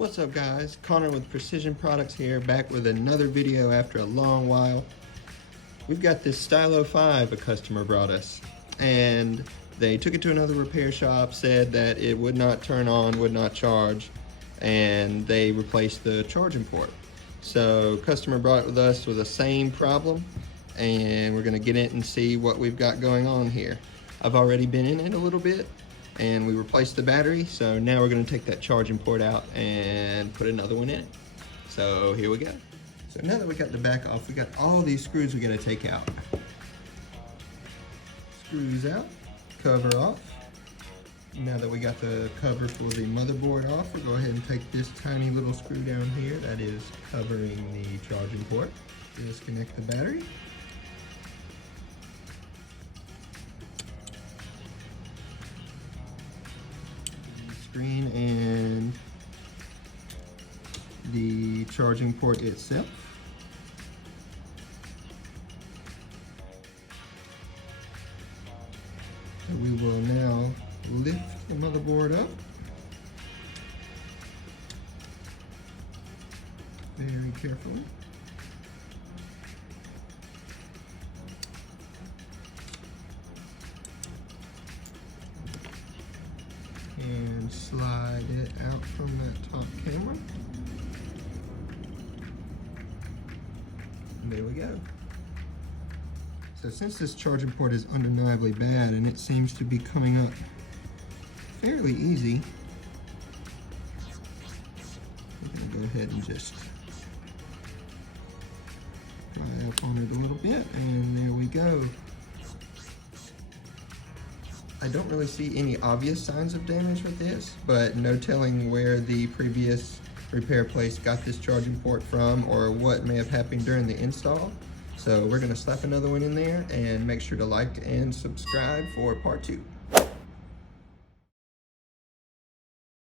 What's up guys, Connor with Precision Products here, back with another video after a long while. We've got this Stylo 5 a customer brought us, and they took it to another repair shop, said that it would not turn on, would not charge, and they replaced the charging port. So customer brought it with us with the same problem, and we're gonna get it and see what we've got going on here. I've already been in it a little bit, and we replaced the battery, so now we're going to take that charging port out and put another one in it. So here we go. So now that we got the back off, we got all these screws we got to take out. Screws out, cover off. Now that we got the cover for the motherboard off, we'll go ahead and take this tiny little screw down here that is covering the charging port. Disconnect the battery. Screen and the charging port itself. So we will now lift the motherboard up very carefully. And slide it out from that top camera. And there we go. So since this charging port is undeniably bad and it seems to be coming up fairly easy, I'm gonna go ahead and just pry up on it a little bit, and there we go. I don't really see any obvious signs of damage with this, but no telling where the previous repair place got this charging port from or what may have happened during the install. So we're gonna slap another one in there and make sure to like and subscribe for part 2.